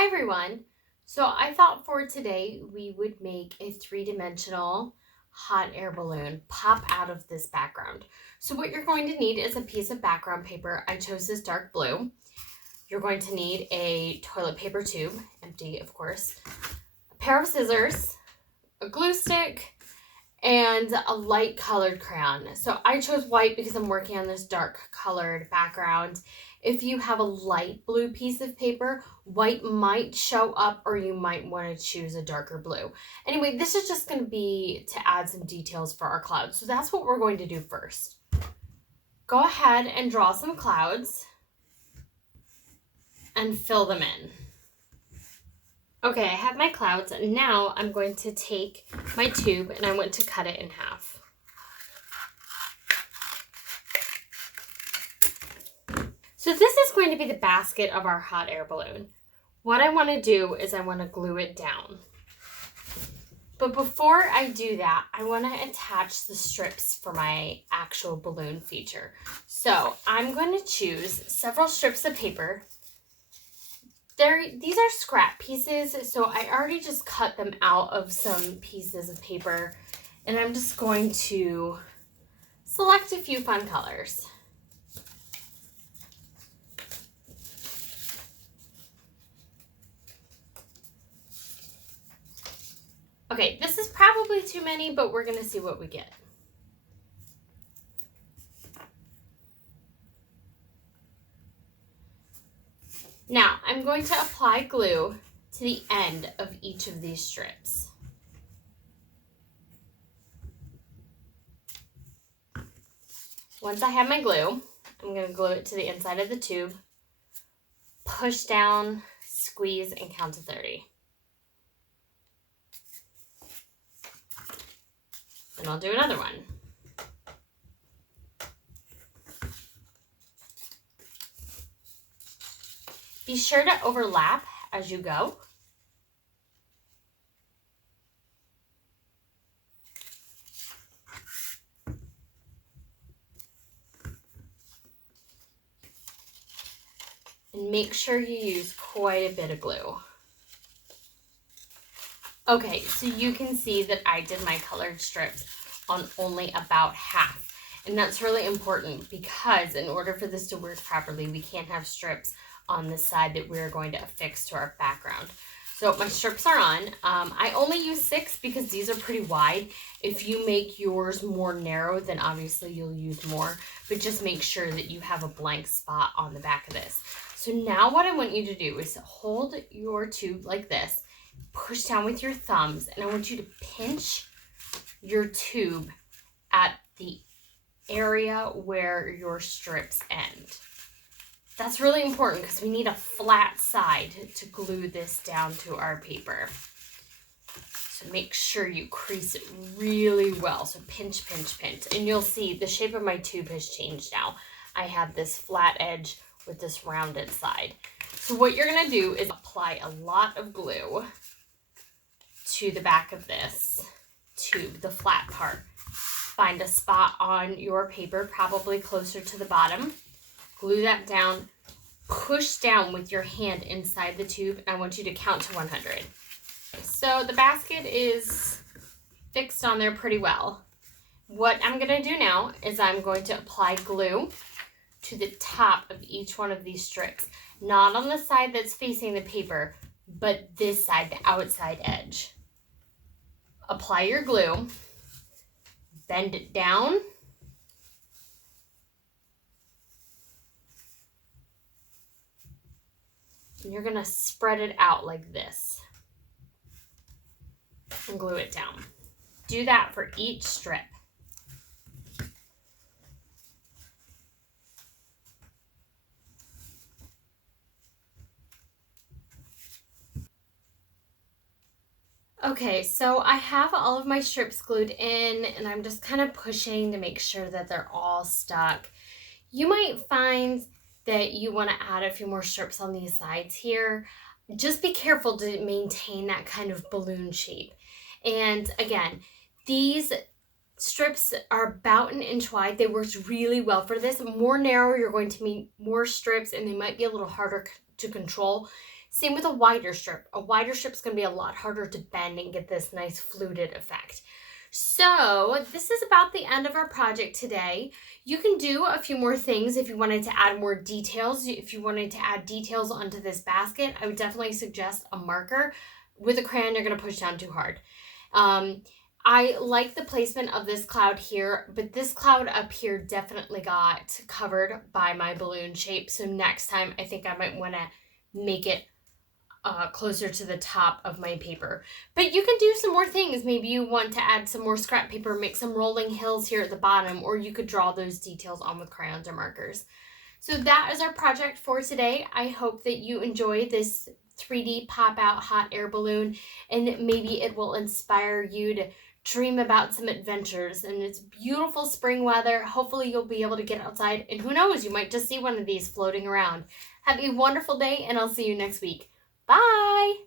Hi everyone! So I thought for today we would make a three-dimensional hot air balloon pop out of this background. So what you're going to need is a piece of background paper. I chose this dark blue. You're going to need a toilet paper tube, empty of course, a pair of scissors, a glue stick, and a light colored crayon. So I chose white because I'm working on this dark colored background. If you have a light blue piece of paper, white might show up, or you might want to choose a darker blue. Anyway, this is just going to be to add some details for our clouds. So that's what we're going to do first. Go ahead and draw some clouds and fill them in. Okay, I have my clouds, and now I'm going to take my tube and I want to cut it in half. So this is going to be the basket of our hot air balloon. What I want to do is I want to glue it down. But before I do that, I want to attach the strips for my actual balloon feature. So I'm going to choose several strips of paper. These are scrap pieces, so I already just cut them out of some pieces of paper, and I'm just going to select a few fun colors. Okay, this is probably too many, but we're going to see what we get. Now, I'm going to apply glue to the end of each of these strips. Once I have my glue, I'm going to glue it to the inside of the tube, push down, squeeze, and count to 30. And I'll do another one. Be sure to overlap as you go. And make sure you use quite a bit of glue. Okay, so you can see that I did my colored strips on only about half. And that's really important because in order for this to work properly, we can't have strips on the side that we're going to affix to our background. So my strips are on. I only use 6 because these are pretty wide. If you make yours more narrow, then obviously you'll use more, but just make sure that you have a blank spot on the back of this. So now what I want you to do is hold your tube like this, push down with your thumbs, and I want you to pinch your tube at the area where your strips end. That's really important because we need a flat side to glue this down to our paper. So make sure you crease it really well. So pinch, pinch, pinch. And you'll see the shape of my tube has changed now. I have this flat edge with this rounded side. So what you're going to do is apply a lot of glue to the back of this tube, the flat part. Find a spot on your paper, probably closer to the bottom. Glue that down, push down with your hand inside the tube, and I want you to count to 100. So the basket is fixed on there pretty well. What I'm going to do now is I'm going to apply glue to the top of each one of these strips. Not on the side that's facing the paper, but this side, the outside edge. Apply your glue, bend it down, and you're going to spread it out like this and glue it down. Do that for each strip. Okay, so I have all of my strips glued in, and I'm just kind of pushing to make sure that they're all stuck. You might find that you want to add a few more strips on these sides here. Just be careful to maintain that kind of balloon shape. And again, these strips are about 1 inch wide. They worked really well for this. More narrow, you're going to need more strips, and they might be a little harder to control. Same with a wider strip. A wider strip is going to be a lot harder to bend and get this nice fluted effect. So this is about the end of our project today. You can do a few more things if you wanted to add more details. If you wanted to add details onto this basket, I would definitely suggest a marker. With a crayon, you're going to push down too hard. I like the placement of this cloud here, but this cloud up here definitely got covered by my balloon shape. So next time, I think I might want to make it closer to the top of my paper. But you can do some more things. Maybe you want to add some more scrap paper, make some rolling hills here at the bottom, or you could draw those details on with crayons or markers. So that is our project for today. I hope that you enjoy this 3D pop out hot air balloon, and maybe it will inspire you to dream about some adventures. And it's beautiful spring weather. Hopefully you'll be able to get outside, and who knows, you might just see one of these floating around. Have a wonderful day, and I'll see you next week. Bye!